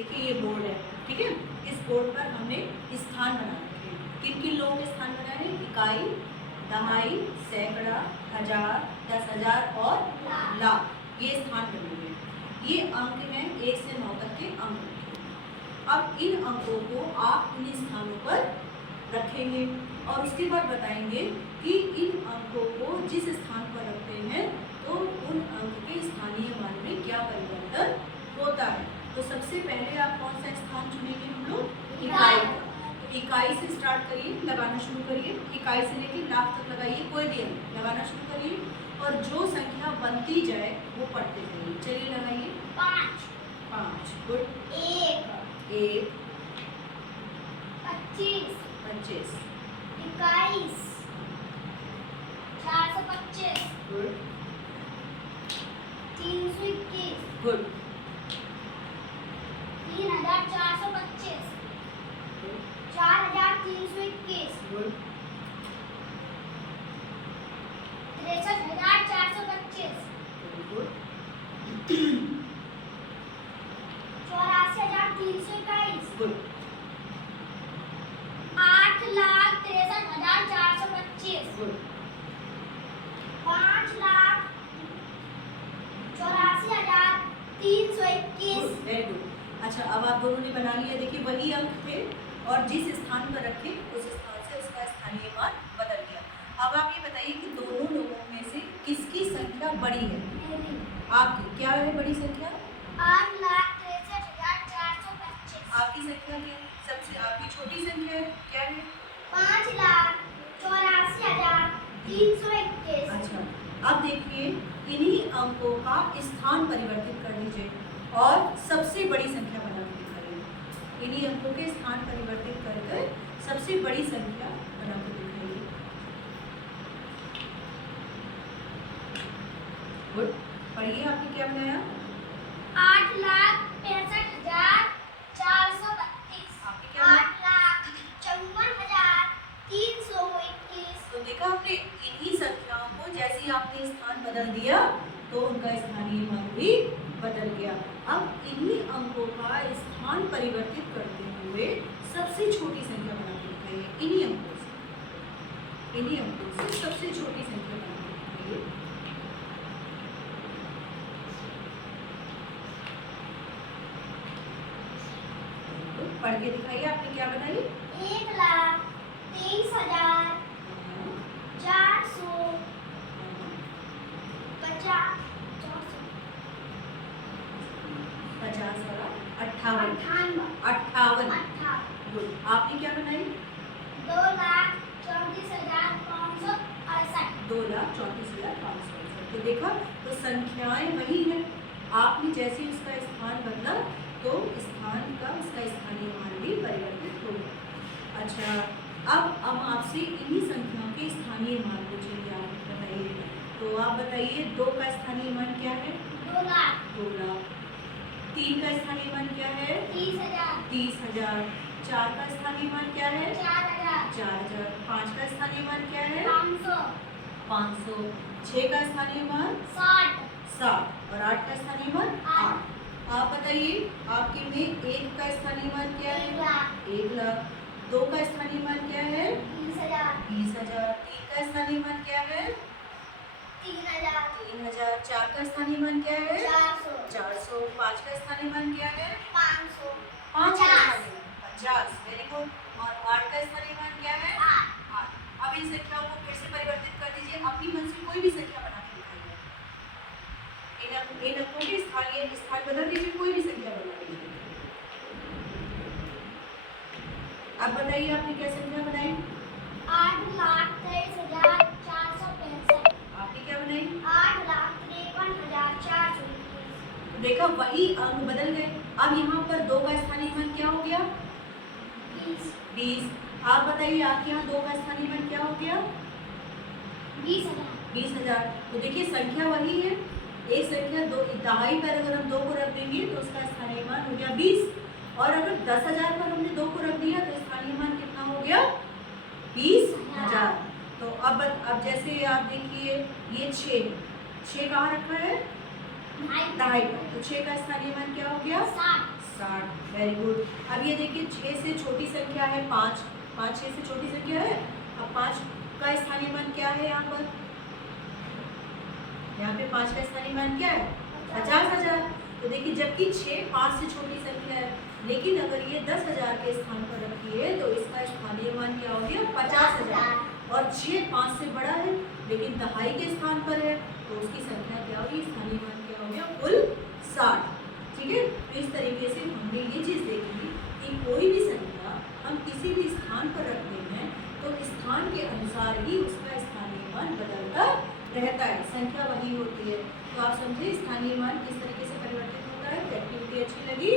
देखिए ये बोर्ड है, ठीक है। इस बोर्ड पर हमने स्थान बना रखे हैं। किन किन लोगों के स्थान बनाए हैं? इकाई, दहाई, सैकड़ा, हजार, 10,000 और लाख, ये स्थान बने हुए हैं। ये अंक हैं 1 से 9 तक के अंक रखे हैं। अब इन अंकों को आप इन स्थानों पर रखेंगे और उसके बाद बताएंगे कि इन अंकों को जिस स्थान पर रखते हैं तो उन अंक के स्थानीय मान में क्या परिवर्तन होता है। तो सबसे पहले आप कौन सा स्थान चुनेंगे? हम लोग इकाई। इकाई से स्टार्ट करिए, लगाना शुरू करिए। इकाई से लेकर लाख तक लगाइए, कोई भी अंक लगाना शुरू करिए और जो संख्या बनती जाए वो पढ़ते जाइए। चलिए लगाइए। 5 good. 1 25 21 425 good 321 good 3425 4321 good 63425 good 84321 good 8,63,425 good 5,84,321 very good. अच्छा, अब आप दोनों ने बना लिया। देखिए वही अंक थे और जिस स्थान पर रखे उस स्थान से उसका स्थानीय मान बदल गया। अब आप ये बताइए कि दोनों लोगों में से किसकी संख्या बड़ी है? आपकी क्या है बड़ी संख्या? 8,63,425 आपकी संख्या क्या है? सबसे आपकी छोटी संख्या है क्या है? 5,84,321 अच्छा, अब देखिए इन्हीं अंकों का स्थान परिवर्तित कर दीजिए और सबसे बड़ी संख्या बना के दिखाइए। इन्हीं अंकों के स्थान परिवर्तित करके सबसे बड़ी संख्या बना के दिखाइए। गुड। पढ़िए, आपने क्या बनाया? 8,65,432 आपने क्या बनाया? 8,54,321 तो देखा आपने, इन्हीं संख्याओं को जैसे ही आपने स्थान बदल दिया तो उनका स्थानीय मान भी बदल गया। अब इन्हीं अंकों का स्थान परिवर्तित करते हुए सबसे छोटी संख्या बना के दिखाइए। इन्हीं अंकों से सबसे छोटी संख्या बना के दिखाइए। पढ़ के दिखाइए, आपने क्या बनाई? 58। गुड। आपने क्या बनाई? 2,34,568 2,34,568। तो देखा, तो संख्याएं वही हैं। आपने जैसे उसका स्थान बदला तो स्थान का उसका स्थानीय मान भी परिवर्तित हो गया। अच्छा, अब आपसे इन्हीं संख्याओं के स्थानीय मान पूछेंगे। आप बताइए। तो आप बताइए 2 का स्थानीय मान क्या है? 2 लाख 2 लाख। 3 का स्थानीय मान क्या है? 30,000 30,000। 4 का स्थानीय मान क्या है? 4,000 4,000। 5 का स्थानीय मान क्या है? 500 500। 6 का स्थानीय मान 60 60 और 8 का स्थानीय मान 8। आप बताइए, आपके में 1 का स्थानीय मान क्या है? 1 लाख 1 लाख। 2 का स्थानीय मान क्या है? 20,000 20,000। 3 का स्थानीय मान क्या है? 3,000 3,000। 4 का स्थानीय मान क्या है? 400 400। 5 का स्थानीय मान क्या है? 500 5 का स्थानीय मान 50। Very good. और 8 का स्थानीय मान क्या है? 8। अब इन संख्याओं को फिर से परिवर्तित कर दीजिए। अपनी मन से कोई भी संख्या बना के दिखाइए। इन अंकों के स्थान बदल दीजिए, कोई भी संख्या बना दीजिए। अब बताइए, आपने क्या संख्या बनाई? 8,23,465 आपने क्या बनाई? 8,53,421 तो देखा वही अंक बदल गए। अब यहाँ पर 2 का स्थानीय मान क्या हो गया? 20। आप बताइए, आपके यहाँ 2 का स्थानीय मान क्या हो गया? 20,000 20,000। तो देखिए संख्या वही है। एक संख्या दहाई पर अगर हम 2 को रख देंगे तो उसका स्थानीय मान हो गया 20 और अगर 10,000 पर हमने 2 को रख दिया तो स्थानीय मान कितना हो गया? 20,000। तो अब जैसे आप देखिए ये 6 कहाँ रखा है? दहाई पर। तो 6 का स्थानीय मान क्या हो गया? 60 60। Very good. अब ये देखिए 6 से छोटी संख्या है 5, 5 6 से छोटी संख्या है। अब 5 का स्थानीय मान क्या है यहाँ पर? यहाँ पे 5 का स्थानीय मान क्या है? 50,000। तो देखिए जबकि 6 5 से छोटी संख्या है, लेकिन अगर ये 10,000 के स्थान पर रखी है तो इसका स्थानीय मान क्या हो गया? 50,000। और 6 5 से बड़ा है लेकिन दहाई के स्थान पर है तो उसकी संख्या क्या होगी? स्थानीय मान क्या हो गया? कुल 60। ठीक है, तो इस तरीके से हमने ये चीज़ देखी कि कोई भी संख्या हम किसी भी स्थान पर रखते हैं तो स्थान के अनुसार ही उसका स्थानीय मान बदलता रहता है, संख्या वही होती है। तो आप समझे स्थानीय मान किस तरीके से परिवर्तित होता है। एक्टिविटी अच्छी लगी?